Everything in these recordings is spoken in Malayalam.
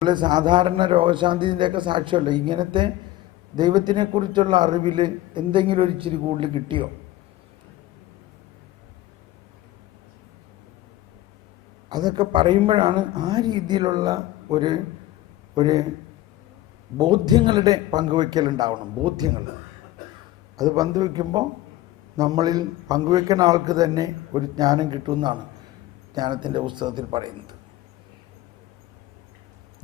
സാധാരണ രോഗശാന്തിൻ്റെയൊക്കെ സാക്ഷ്യമല്ല. ഇങ്ങനത്തെ ദൈവത്തിനെ കുറിച്ചുള്ള അറിവിൽ എന്തെങ്കിലും ഒരു ഇച്ചിരി കൂടുതൽ കിട്ടിയോ? അതൊക്കെ പറയുമ്പോഴാണ് ആ രീതിയിലുള്ള ഒരു ഒരു ബോധ്യങ്ങളുടെ പങ്കുവയ്ക്കലുണ്ടാവണം. ബോധ്യങ്ങൾ അത് പങ്കുവയ്ക്കുമ്പോൾ നമ്മളിൽ പങ്കുവയ്ക്കുന്ന ആൾക്ക് തന്നെ ഒരു ജ്ഞാനം കിട്ടുമെന്നാണ് ജ്ഞാനത്തിൻ്റെ പുസ്തകത്തിൽ പറയുന്നത്.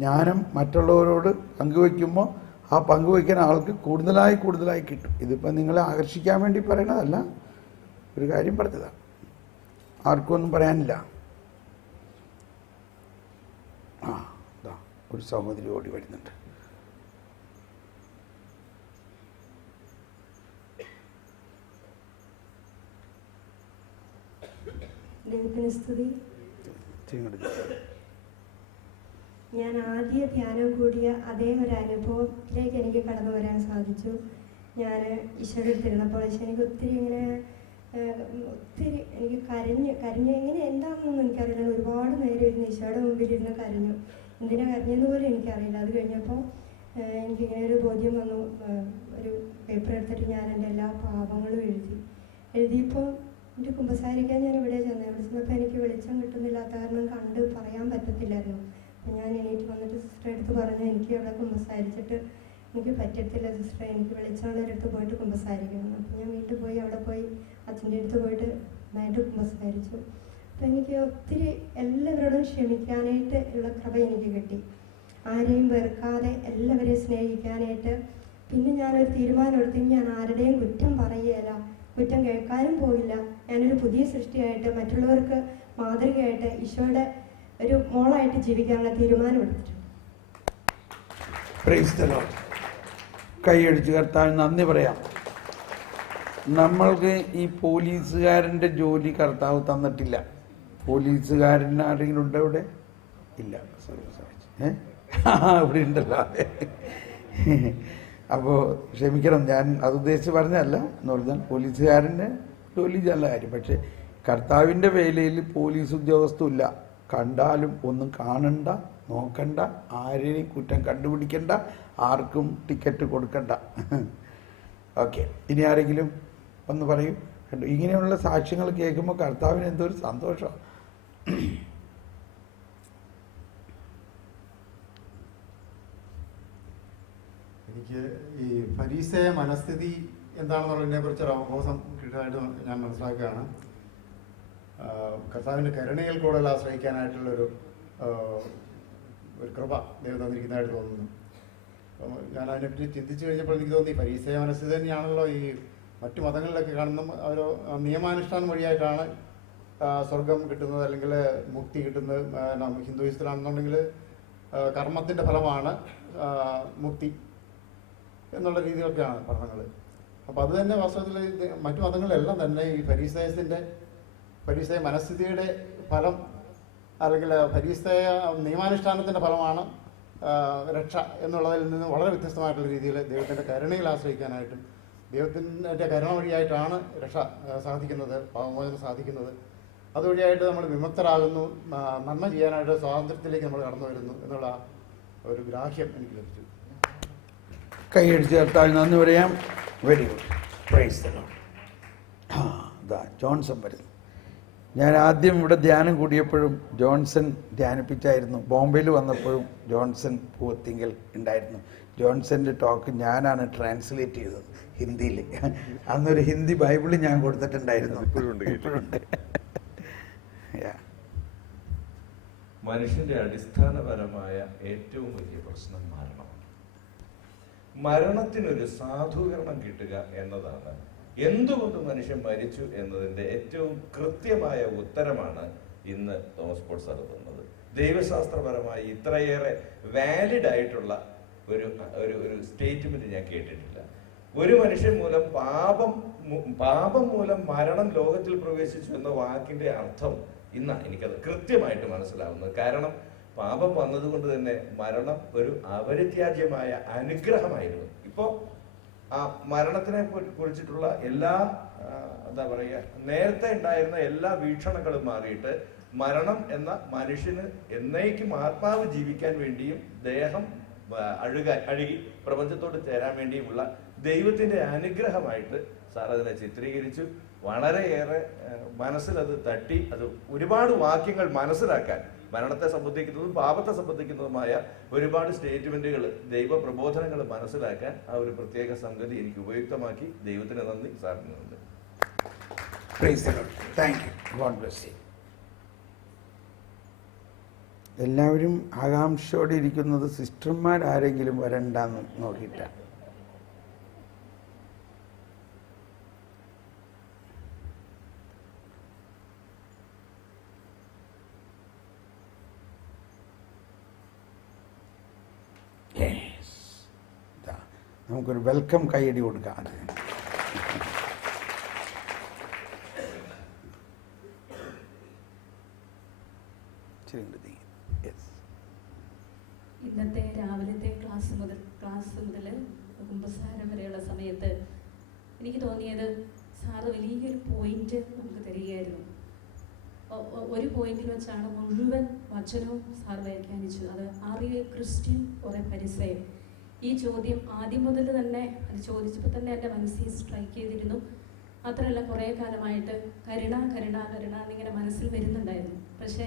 ജ്ഞാനം മറ്റുള്ളവരോട് പങ്കുവയ്ക്കുമ്പോൾ ആ പങ്കുവയ്ക്കുന്ന ആൾക്ക് കൂടുതലായി കിട്ടും. ഇതിപ്പോൾ നിങ്ങളെ ആകർഷിക്കാൻ വേണ്ടി പറയണതല്ല, ഒരു കാര്യം പറഞ്ഞതാണ്. ആർക്കും ഒന്നും പറയാനില്ല. ഒരു സഹോദരി ഓടി വരുന്നുണ്ട്. ഞാൻ ആദ്യ ധ്യാനം കൂടിയ അതേ ഒരു അനുഭവത്തിലേക്ക് എനിക്ക് കടന്നു വരാൻ സാധിച്ചു. ഞാൻ ഈശോയുടെ അടുത്തിരുന്നപ്പോൾ ഈശോ എനിക്ക് ഒത്തിരി എനിക്ക് കരഞ്ഞ് എങ്ങനെ എന്താണെന്നൊന്നും എനിക്കറിയില്ല. ഒരുപാട് നേരം ഇരുന്ന് ഈശോയുടെ മുമ്പിലിരുന്ന് കരഞ്ഞു. എന്തിനാ കരഞ്ഞെന്ന് പോലും എനിക്കറിയില്ല. അത് കഴിഞ്ഞപ്പോൾ എനിക്കിങ്ങനെ ഒരു ബോധ്യം വന്നു. ഒരു പേപ്പർ എടുത്തിട്ട് ഞാൻ എൻ്റെ എല്ലാ പാപങ്ങളും എഴുതിയപ്പോൾ എൻ്റെ കുമ്പസാരിക്കാൻ ഞാൻ ഇവിടെ ചെന്നപ്പോൾ എനിക്ക് വെളിച്ചം കിട്ടുന്നില്ലാത്ത കാരണം കണ്ട് പറയാൻ പറ്റത്തില്ലായിരുന്നു. അപ്പം ഞാൻ എണീറ്റ് വന്നിട്ട് സിസ്റ്റർ എടുത്ത് പറഞ്ഞു, എനിക്ക് അവിടെ കുമ്പസാരിച്ചിട്ട് എനിക്ക് പറ്റത്തില്ല സിസ്റ്ററെ, എനിക്ക് വെളിച്ചമുള്ളവരടുത്ത് പോയിട്ട് കുമ്പസാരിക്കണം. അപ്പം ഞാൻ വീട്ടിൽ പോയി അവിടെ പോയി അച്ഛൻ്റെ അടുത്ത് പോയിട്ട് നന്നായിട്ട് കുമ്പസാരിച്ചു. അപ്പം എനിക്ക് ഒത്തിരി എല്ലാവരോടും ക്ഷമിക്കാനായിട്ട് ഉള്ള കൃപ എനിക്ക് കിട്ടി. ആരെയും വെറുക്കാതെ എല്ലാവരെയും സ്നേഹിക്കാനായിട്ട്. പിന്നെ ഞാനൊരു തീരുമാനം എടുത്തു, ഞാൻ ആരുടെയും കുറ്റം പറയുകയില്ല, കുറ്റം കേൾക്കാനും പോയില്ല. ഞാനൊരു പുതിയ സൃഷ്ടിയായിട്ട് മറ്റുള്ളവർക്ക് മാതൃകയായിട്ട് ഈശോയുടെ ഒരു മോളായിട്ട് ജീവിക്കാനുള്ള തീരുമാനം എടുത്തിട്ടുണ്ട്. കൈയടിച്ച് കർത്താവിന് നന്ദി പറയാം. നമ്മൾക്ക് ഈ പോലീസുകാരൻ്റെ ജോലി കർത്താവ് തന്നിട്ടില്ല. പോലീസുകാരൻ ആരെങ്കിലും ഉണ്ടോ ഇവിടെ? ഇല്ല. ഇവിടെ ഉണ്ടല്ലോ. അപ്പോൾ ക്ഷമിക്കണം, ഞാൻ അത് ഉദ്ദേശിച്ച് പറഞ്ഞതല്ല. എന്ന് പറഞ്ഞാൽ പോലീസുകാരൻ്റെ ജോലി നല്ല കാര്യം. പക്ഷേ കർത്താവിൻ്റെ വേലയിൽ പോലീസ് ഉദ്യോഗസ്ഥല്ല. കണ്ടാലും ഒന്നും കാണണ്ട, നോക്കണ്ട, ആരെയും കുറ്റം കണ്ടുപിടിക്കണ്ട, ആർക്കും ടിക്കറ്റ് കൊടുക്കണ്ട. ഓക്കെ, ഇനി ആരെങ്കിലും ഒന്ന് പറയൂ. കണ്ടു, ഇങ്ങനെയുള്ള സാക്ഷ്യങ്ങൾ കേൾക്കുമ്പോൾ കർത്താവിന് എന്തോ ഒരു സന്തോഷമാണ്. എനിക്ക് ഈ ഫരീസയ മനസ്ഥിതി എന്താണെന്നുള്ളതിനെ കുറിച്ചൊരു അവബോധം കിട്ടാനായിട്ട് ഞാൻ മനസ്സിലാക്കുകയാണ്. കർത്താവിൻ്റെ കരുണയിൽ കൂടുതൽ ആശ്രയിക്കാനായിട്ടുള്ളൊരു കൃപ ദൈവം തന്നിരിക്കുന്നതായിട്ട് തോന്നുന്നു. ഞാൻ അതിനെപ്പറ്റി ചിന്തിച്ചു കഴിഞ്ഞപ്പോൾ എനിക്ക് തോന്നി ഫരീസയ മനസ്ഥിതി തന്നെയാണല്ലോ ഈ മറ്റു മതങ്ങളിലൊക്കെ കാണുന്ന ഒരു നിയമാനുഷ്ഠാനം വഴിയായിട്ടാണ് സ്വർഗം കിട്ടുന്നത്, അല്ലെങ്കിൽ മുക്തി കിട്ടുന്നത്. ഹിന്ദുയിസത്തിലാണെന്നുണ്ടെങ്കിൽ കർമ്മത്തിൻ്റെ ഫലമാണ് മുക്തി എന്നുള്ള രീതിയിലൊക്കെയാണ് പഠനങ്ങൾ. അപ്പോൾ അത് തന്നെ വാസ്തവത്തിൽ മറ്റു മതങ്ങളിലെല്ലാം തന്നെ ഈ ഫരീസയ മനസ്ഥിതിയുടെ ഫലം, അല്ലെങ്കിൽ ഫരീസയ നിയമാനുഷ്ഠാനത്തിൻ്റെ ഫലമാണ് രക്ഷ എന്നുള്ളതിൽ നിന്ന് വളരെ വ്യത്യസ്തമായിട്ടുള്ള രീതിയിൽ ദൈവത്തിൻ്റെ കരുണയിൽ ആശ്രയിക്കാനായിട്ടും ദൈവത്തിൻ്റെ കരുണ വഴിയായിട്ടാണ് രക്ഷ സാധിക്കുന്നത്, പാപമോചനം സാധിക്കുന്നത്. അതുവഴിയായിട്ട് നമ്മൾ വിമുക്തരാകുന്നു, നന്മ ചെയ്യാനായിട്ട് സ്വാതന്ത്ര്യത്തിലേക്ക് നമ്മൾ കടന്നു വരുന്നു എന്നുള്ള ഒരു ഗ്രാഹ്യം എനിക്ക് ലഭിച്ചു. കൈയടിച്ച് കർത്താവിന് നന്ദി പറയാം. Very good, praise the Lord. Johnson വരുന്നു. ഞാൻ ആദ്യം ഇവിടെ ധ്യാനം കൂടിയപ്പോഴും ജോൺസൺ ധ്യാനിപ്പിച്ചായിരുന്നു. ബോംബെയിൽ വന്നപ്പോഴും ജോൺസൺ പൂവത്തിങ്കൽ ഉണ്ടായിരുന്നു. ജോൺസൻ്റെ ടോക്ക് ഞാനാണ് ട്രാൻസ്ലേറ്റ് ചെയ്തത് ഹിന്ദിയിൽ. അന്നൊരു ഹിന്ദി ബൈബിള് ഞാൻ കൊടുത്തിട്ടുണ്ടായിരുന്നു. ഇപ്പോഴുണ്ട്. മനുഷ്യന്റെ അടിസ്ഥാനപരമായ ഏറ്റവും വലിയ പ്രശ്നം മരണമാണ്. മരണത്തിനൊരു സാധൂകരണം കിട്ടുക എന്നതാണ്. എന്തുകൊണ്ട് മനുഷ്യൻ മരിച്ചു എന്നതിൻ്റെ ഏറ്റവും കൃത്യമായ ഉത്തരമാണ് ഇന്ന് തോമസ് പോൾസ് നടത്തുന്നത്. ദൈവശാസ്ത്രപരമായി ഇത്രയേറെ വാലിഡ് ആയിട്ടുള്ള ഒരു സ്റ്റേറ്റ്മെന്റ് ഞാൻ കേട്ടിട്ടില്ല. ഒരു മനുഷ്യൻ മൂലം പാപം മൂലം മരണം ലോകത്തിൽ പ്രവേശിച്ചു എന്ന വാക്കിന്റെ അർത്ഥം ഇന്നാണ് എനിക്കത് കൃത്യമായിട്ട് മനസ്സിലാവുന്നത്. കാരണം പാപം വന്നതുകൊണ്ട് തന്നെ മരണം ഒരു അപരിത്യാജ്യമായ അനുഗ്രഹമായിരുന്നു. ഇപ്പോൾ ആ മരണത്തിനെ കുറിച്ചിട്ടുള്ള എല്ലാ എന്താ പറയുക, നേരത്തെ ഉണ്ടായിരുന്ന എല്ലാ വീക്ഷണങ്ങളും മാറിയിട്ട് മരണം എന്ന മനുഷ്യന് എന്നേക്കും ആത്മാവ് ജീവിക്കാൻ വേണ്ടിയും ദേഹം അഴുകി പ്രപഞ്ചത്തോട് ചേരാൻ വേണ്ടിയുമുള്ള ദൈവത്തിന്റെ അനുഗ്രഹമായിട്ട് സാർ അതിനെ ചിത്രീകരിച്ചു. വളരെയേറെ മനസ്സിലത് തട്ടി, അത് ഒരുപാട് വാക്യങ്ങൾ മനസ്സിലാക്കാൻ, മരണത്തെ സംബന്ധിക്കുന്നതും പാപത്തെ സംബന്ധിക്കുന്നതുമായ ഒരുപാട് സ്റ്റേറ്റ്മെന്റുകൾ, ദൈവ പ്രബോധനങ്ങൾ മനസ്സിലാക്കാൻ ആ ഒരു പ്രത്യേക സംഗതി എനിക്ക് ഉപയുക്തമാക്കി. ദൈവത്തിന് നന്ദി, സാറിന് നന്ദി. എല്ലാവരും ആകാംക്ഷയോടെ ഇരിക്കുന്നത് സിസ്റ്റർമാരാരെങ്കിലും വരണ്ടെന്ന് നോക്കിയിട്ടാണ്. നമുക്കൊരു വെൽക്കം കൈയടി കൊടുക്കാം. ഇന്നത്തെ രാവിലത്തെ ക്ലാസ് മുതൽ കുമ്പസാരം വരെയുള്ള സമയത്ത് എനിക്ക് തോന്നിയത് സാറ് വലിയൊരു പോയിന്റ് നമുക്ക് തരികയായിരുന്നു. ഒരു പോയിന്റിൽ വെച്ചാണ് മുഴുവൻ വചനവും സാർ വ്യാഖ്യാനിച്ചു. അത് are you a Christian or a Pharisee? ഈ ചോദ്യം ആദ്യം മുതൽ തന്നെ അത് ചോദിച്ചപ്പോൾ തന്നെ എൻ്റെ മനസ്സിൽ സ്ട്രൈക്ക് ചെയ്തിരുന്നു. മാത്രമല്ല കുറേ കാലമായിട്ട് കരുണ കരുണ കരുണ എന്നിങ്ങനെ മനസ്സിൽ വരുന്നുണ്ടായിരുന്നു. പക്ഷേ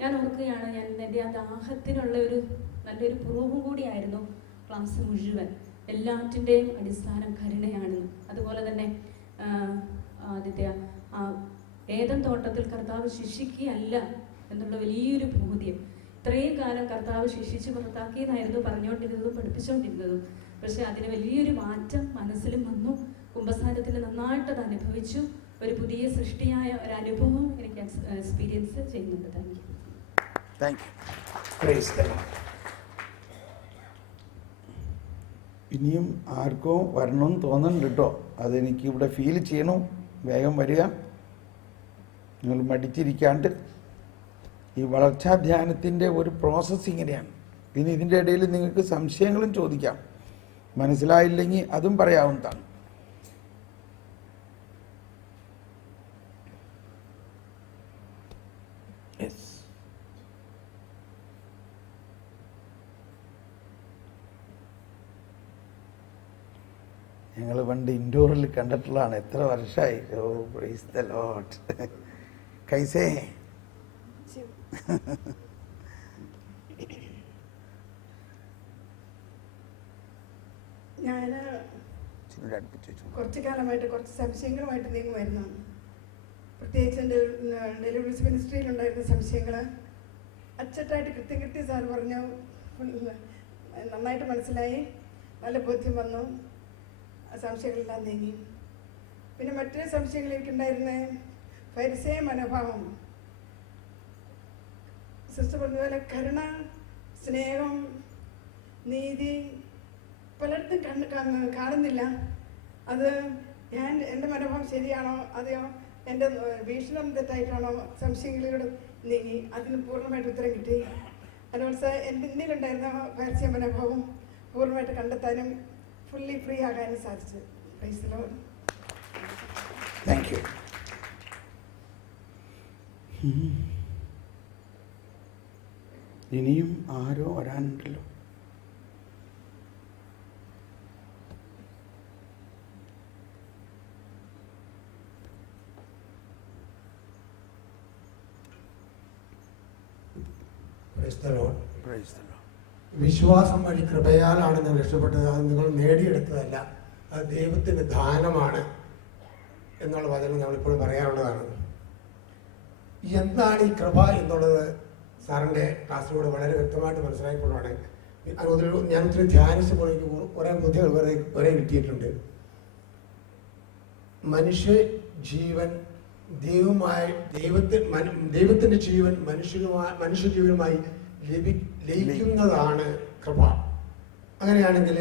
ഞാൻ ഓർക്കുകയാണ്, എൻ്റെ ആ ദാഹത്തിനുള്ള നല്ലൊരു പ്രൂഫും കൂടിയായിരുന്നു ക്ലാസ് മുഴുവൻ. എല്ലാറ്റിൻ്റെയും അടിസ്ഥാനം കരുണയാണെന്ന്. അതുപോലെ തന്നെ ആദിത്യ, ഏദൻ തോട്ടത്തിൽ കർത്താവ് ശിക്ഷിക്കുകയല്ല എന്നുള്ള വലിയൊരു ബോധ്യം. ഇത്രയും കാലം കർത്താവ് ശിക്ഷിച്ച് പുറത്താക്കിയെന്നായിരുന്നു പറഞ്ഞുകൊണ്ടിരുന്നതും പഠിപ്പിച്ചുകൊണ്ടിരുന്നതും. പക്ഷെ അതിന് വലിയൊരു മാറ്റം മനസ്സിലും വന്നു. കുമ്പസാരത്തിൽ നന്നായിട്ടത് അനുഭവിച്ചു. ഒരു പുതിയ സൃഷ്ടിയായ ഒരു അനുഭവം എനിക്ക് എക്സ്പീരിയൻസ് ചെയ്യുന്നുണ്ട്. Thank you. ഇനിയും ആർക്കോ വരണമെന്ന് തോന്നുന്നുണ്ട് കേട്ടോ. അതെനിക്ക് ഇവിടെ ഫീൽ ചെയ്യണം. വേഗം വരിക, നിങ്ങൾ മടിച്ചിരിക്കാണ്ട്. ഈ വളർച്ചാ ധ്യാനത്തിൻ്റെ ഒരു പ്രോസസ്സ് ഇങ്ങനെയാണ്. ഇനി ഇതിൻ്റെ ഇടയിൽ നിങ്ങൾക്ക് സംശയങ്ങളും ചോദിക്കാം, മനസ്സിലായില്ലെങ്കിൽ അതും പറയാവുന്നതാണ്. ഞങ്ങൾ പണ്ട് ഇൻഡോറിൽ കണ്ടിട്ടുള്ളതാണ്. എത്ര വർഷമായി. ഓ പ്രൈസ് ദ ലോർഡ്. കൈസേ ഞാൻ കുറച്ചു കാലമായിട്ട് കുറച്ച് സംശയങ്ങളുമായിട്ട് നീങ്ങുമായിരുന്നു. പ്രത്യേകിച്ച് എൻ്റെ ഡെലിവറീസ് മിനിസ്ട്രിയിലുണ്ടായിരുന്ന സംശയങ്ങൾ അച്ചട്ടായിട്ട് കൃത്യം സാർ പറഞ്ഞു. നന്നായിട്ട് മനസ്സിലായി, നല്ല ബോധ്യം വന്നു, സംശയങ്ങളെല്ലാം നീങ്ങി. പിന്നെ മറ്റൊരു സംശയങ്ങൾ എനിക്കുണ്ടായിരുന്ന ഫരിസേയ മനോഭാവം. സിസ്റ്റർ പറഞ്ഞതുപോലെ കരുണ, സ്നേഹം, നീതി പലയിടത്തും കാണുന്നില്ല. അത് എൻ്റെ മനോഭാവം ശരിയാണോ അതെയോ എൻ്റെ വീക്ഷണം തെറ്റായിട്ടാണോ? സംശയങ്ങളോട് നീങ്ങി അതിന് പൂർണ്ണമായിട്ട് ഉത്തരം കിട്ടി. അതുപോലെ എന്നിലുണ്ടായിരുന്ന ഫരിസേയ മനോഭാവം പൂർണ്ണമായിട്ട് കണ്ടെത്താനും ഫുള്ളി ഫ്രീ ആകാനും സാധിച്ചു. Praise the Lord. Thank you. ഇനിയും ആരോ വരാനുണ്ടല്ലോ. വിശ്വാസം വഴി കൃപയാലാണ് നിങ്ങൾ രക്ഷപ്പെട്ടത്. അത് നിങ്ങൾ നേടിയെടുത്തതല്ല, അത് ദൈവത്തിൻ്റെ ദാനമാണ് എന്നുള്ള വചനം നമ്മളിപ്പോഴും പറയാറുള്ളതാണ്. എന്താണ് ഈ കൃപ എന്നുള്ളത് സാറിൻ്റെ ക്ലാസ്സിലൂടെ വളരെ വ്യക്തമായിട്ട് മനസ്സിലാക്കിക്കൊണ്ടാണ്. ഞാൻ ഒത്തിരി ധ്യാനിച്ചപ്പോൾ എനിക്ക് കുറേ ബുദ്ധികൾ വരെ കിട്ടിയിട്ടുണ്ട്. മനുഷ്യ ജീവൻ ദൈവത്തിൻ്റെ ജീവൻ മനുഷ്യജീവനുമായി ലയിക്കുന്നതാണ് കൃപ. അങ്ങനെയാണെങ്കിൽ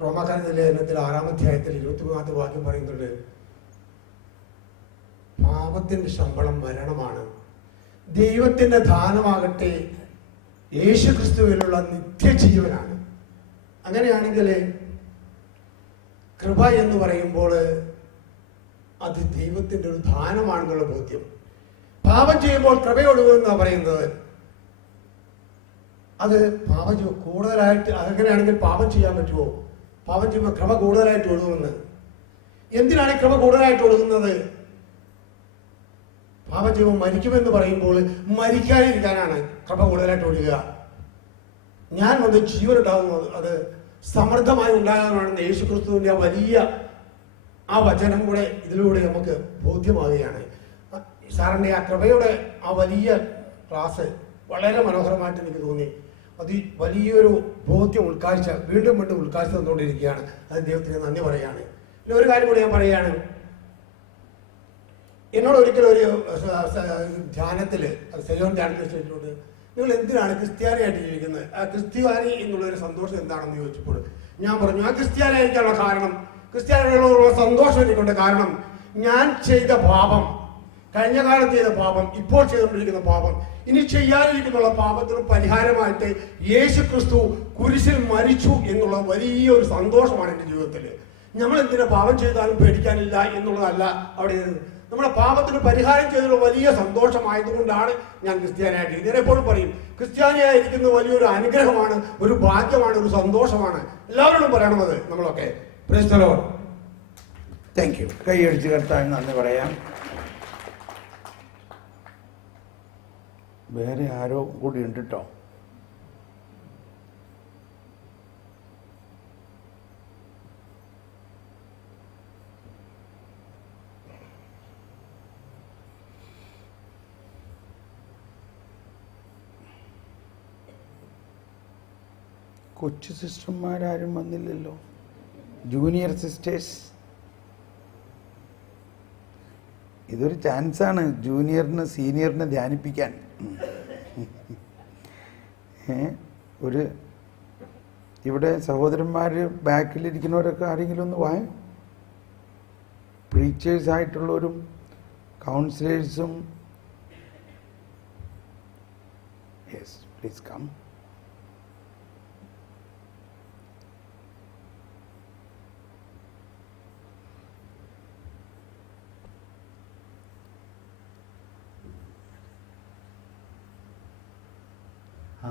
റോമാക്കാരുടെ ലേഖനത്തിൽ 6-ാം അധ്യായത്തിൽ 23-ാമത്തെ വാക്യം പറയുന്നുണ്ട്, പാപത്തിന്റെ ശമ്പളം മരണമാണ്, ദൈവത്തിന്റെ ദാനമാകട്ടെ യേശുക്രിസ്തുവിലുള്ള നിത്യജീവനാണ്. അങ്ങനെയാണെങ്കിൽ കൃപ എന്ന് പറയുമ്പോൾ അത് ദൈവത്തിൻ്റെ ഒരു ദാനമാണെന്നുള്ള ബോധ്യം. പാപം ചെയ്യുമ്പോൾ കൃപയൊഴുകുമെന്നാണ് പറയുന്നത്. അത് പാപം കൂടുതലായിട്ട് അങ്ങനെയാണെങ്കിൽ പാപം ചെയ്യാൻ പറ്റുമോ? പാപം ചെയ്യുമ്പോൾ കൃപ കൂടുതലായിട്ട് ഒഴുകുമെന്ന്. എന്തിനാണ് ഈ കൃപ കൂടുതലായിട്ട് ഒഴുകുന്നത്? പാപം ചെയ്യുമ്പോൾ മരിക്കുമെന്ന് പറയുമ്പോൾ മരിക്കാതിരിക്കാനാണ് കൃപ കൂടുതലായിട്ട് ഒഴുകുക. ഞാൻ വന്ന് ജീവനുണ്ടാകുന്നത് അത് സമൃദ്ധമായി ഉണ്ടാകാനാണെന്ന് യേശുക്രിസ്തുവിന്റെ ആ വലിയ ആ വചനം കൂടെ ഇതിലൂടെ നമുക്ക് ബോധ്യമാവുകയാണ്. സാറിന്റെ ആ കൃപയുടെ ആ വലിയ ക്ലാസ് വളരെ മനോഹരമായിട്ട് എനിക്ക് തോന്നി. അത് വലിയൊരു ബോധ്യം ഉൾക്കാഴ്ച വീണ്ടും ഉൾക്കാഴ്ച തന്നുകൊണ്ടിരിക്കുകയാണ്. അത് ദൈവത്തിന് നന്ദി പറയുകയാണ്. പിന്നെ ഒരു കാര്യം കൂടി ഞാൻ പറയുകയാണ്. എന്നോട് ഒരിക്കലും ഒരു ധ്യാനത്തിൽ സെയോൺ ധ്യാനത്തിൽ വെച്ചിട്ടുണ്ട്, നിങ്ങൾ എന്തിനാണ് ക്രിസ്ത്യാനിയായിട്ട് ജീവിക്കുന്നത്? ആ ക്രിസ്ത്യാനി എന്നുള്ളൊരു സന്തോഷം എന്താണെന്ന് ചോദിച്ചപ്പോൾ ഞാൻ പറഞ്ഞു, ആ ക്രിസ്ത്യാനിയായിരിക്കാനുള്ള കാരണം, ക്രിസ്ത്യാനികളോടുള്ള സന്തോഷം എനിക്കുണ്ട്. കാരണം ഞാൻ ചെയ്ത പാപം, കഴിഞ്ഞ കാലത്ത് ചെയ്ത പാപം, ഇപ്പോൾ ചെയ്തുകൊണ്ടിരിക്കുന്ന പാപം, ഇനി ചെയ്യാനിരിക്കുന്ന പാപത്തിന് പരിഹാരമായിട്ട് യേശു ക്രിസ്തു കുരിശിൽ മരിച്ചു എന്നുള്ള വലിയൊരു സന്തോഷമാണ് എൻ്റെ ജീവിതത്തിൽ. നമ്മൾ എന്തിനാ പാപം ചെയ്താലും പേടിക്കാനില്ല എന്നുള്ളതല്ല അവിടെ. നമ്മുടെ പാപത്തിന് പരിഹാരം ചെയ്തുള്ള വലിയ സന്തോഷമായതുകൊണ്ടാണ് ഞാൻ ക്രിസ്ത്യാനിയായിട്ട്. ഞാൻ എപ്പോഴും പറയും, ക്രിസ്ത്യാനിയായിരിക്കുന്നത് വലിയൊരു അനുഗ്രഹമാണ്, ഒരു ഭാഗ്യമാണ്, ഒരു സന്തോഷമാണ്. എല്ലാവരോടും പറയണത് നമ്മളൊക്കെ. Praise the Lord. Thank you. കൈയടിച്ച് കർത്താവിന് നന്ദി പറയാം. വേറെ ആരോ കൂടി ഉണ്ട് കേട്ടോ. കൊച്ചു സിസ്റ്റർമാരാരും വന്നില്ലല്ലോ. ജൂനിയർ സിസ്റ്റേഴ്സ്, ഇതൊരു ചാൻസാണ് ജൂനിയറിന് സീനിയറിനെ ധ്യാനിപ്പിക്കാൻ. ഒരു ഇവിടെ സഹോദരന്മാർ ബാക്കിലിരിക്കുന്നവരൊക്കെ ആരെങ്കിലും ഒന്ന് വായ. പ്രീച്ചേഴ്സ് ആയിട്ടുള്ളവരും കൗൺസിലേഴ്സും. Yes, please come.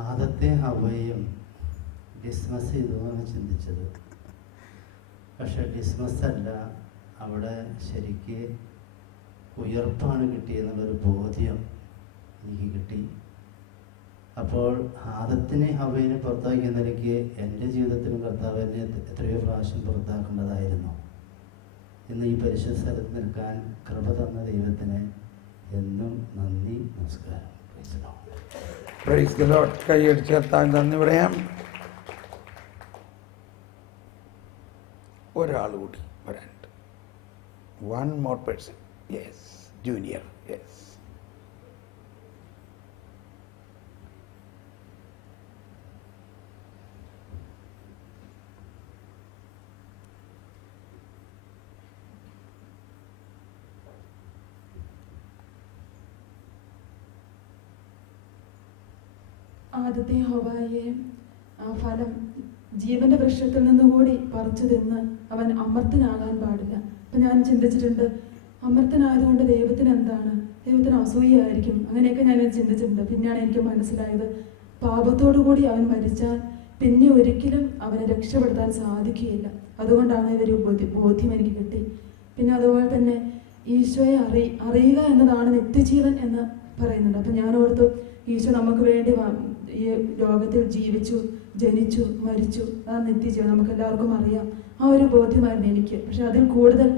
ആദത്തെ ഹവ്വയും ഡിസ്മസ് ചെയ്തതാണ് ചിന്തിച്ചത്. പക്ഷെ ഡിസ്മസ് അല്ല, അവിടെ ശരിക്ക് ഉയർപ്പാണ് കിട്ടിയെന്നുള്ളൊരു ബോധ്യം എനിക്ക് കിട്ടി. അപ്പോൾ ആദത്തിനെ ഹവ്വയിനെ പുറത്താക്കിയ നിലയ്ക്ക് എൻ്റെ ജീവിതത്തിലും കർത്താവിനെ എത്രയോ പ്രാവശ്യം പുറത്താക്കേണ്ടതായിരുന്നു. ഇന്ന് ഈ പരിശുദ്ധ സ്ഥലത്ത് നിൽക്കാൻ കൃപ തന്ന ദൈവത്തിന് എന്നും നന്ദി, നമസ്കാരം. Praise the Lord. കൈയടിച്ച് കർത്താവിന് നന്ദി പറയാം. ഒരാൾ കൂടി വരാനുണ്ട്. One more person. Yes, junior. Yes. ആദ്യത്തെ ഹവ്വായെ ആ ഫലം ജീവന്റെ വൃക്ഷത്തിൽ നിന്നുകൂടി പറിച്ചു തിന്ന് അവൻ അമർത്തനാകാൻ പാടില്ല. അപ്പം ഞാൻ ചിന്തിച്ചിട്ടുണ്ട്, അമർത്തനായതുകൊണ്ട് ദൈവത്തിന് എന്താണ്, ദൈവത്തിന് അസൂയായിരിക്കും, അങ്ങനെയൊക്കെ ഞാൻ ചിന്തിച്ചിട്ടുണ്ട്. പിന്നെയാണ് എനിക്ക് മനസ്സിലായത്, പാപത്തോടു കൂടി അവൻ മരിച്ചാൽ പിന്നെ ഒരിക്കലും അവനെ രക്ഷപ്പെടുത്താൻ സാധിക്കുകയില്ല. അതുകൊണ്ടാണ് ഇതൊരു ബോധ്യം എനിക്ക് കിട്ടി. പിന്നെ അതുപോലെ തന്നെ ഈശോയെ അറിയുക എന്നതാണ് നിത്യജീവൻ എന്ന് പറയുന്നുണ്ട്. അപ്പം ഞാൻ ഓർത്തു, ഈശോ നമുക്ക് വേണ്ടി ഈ ലോകത്തിൽ ജീവിച്ചു, ജനിച്ചു, മരിച്ചു, ആ നിത്യജീവൻ നമുക്ക് എല്ലാവർക്കും അറിയാം. ആ ഒരു ബോധ്യമായിരുന്നു എനിക്ക്. പക്ഷെ അതിൽ കൂടുതൽ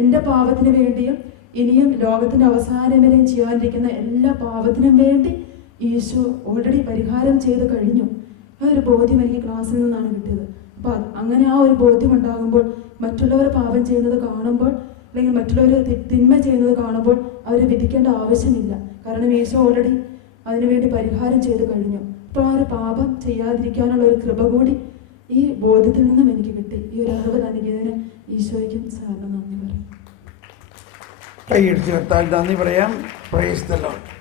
എൻ്റെ പാപത്തിന് വേണ്ടിയും ഇനിയും ലോകത്തിൻ്റെ അവസാനം വരെയും ചെയ്യാനിരിക്കുന്ന എല്ലാ പാപത്തിനും വേണ്ടി ഈശോ ഓൾറെഡി പരിഹാരം ചെയ്ത് കഴിഞ്ഞു. ആ ഒരു ബോധ്യം എനിക്ക് ക്ലാസ്സിൽ നിന്നാണ് കിട്ടിയത്. അപ്പോൾ അങ്ങനെ ആ ഒരു ബോധ്യം ഉണ്ടാകുമ്പോൾ മറ്റുള്ളവർ പാപം ചെയ്യുന്നത് കാണുമ്പോൾ, അല്ലെങ്കിൽ മറ്റുള്ളവർ തിന്മ ചെയ്യുന്നത് കാണുമ്പോൾ അവരെ വിധിക്കേണ്ട ആവശ്യമില്ല. കാരണം ഈശോ ഓൾറെഡി അതിനുവേണ്ടി പരിഹാരം ചെയ്ത് കഴിഞ്ഞു. അപ്പോൾ ആ ഒരു പാപം ചെയ്യാതിരിക്കാനുള്ള ഒരു കൃപ കൂടി ഈ ബോധ്യത്തിൽ നിന്നും എനിക്ക് കിട്ടി. ഈ ഒരു അറിവ് നൽകിയതിന് ഈശോയ്ക്കും സാറിന് നന്ദി പറയാം. കൈയടിച്ച് കർത്താവിന് നന്ദി പറയാം. Praise the Lord.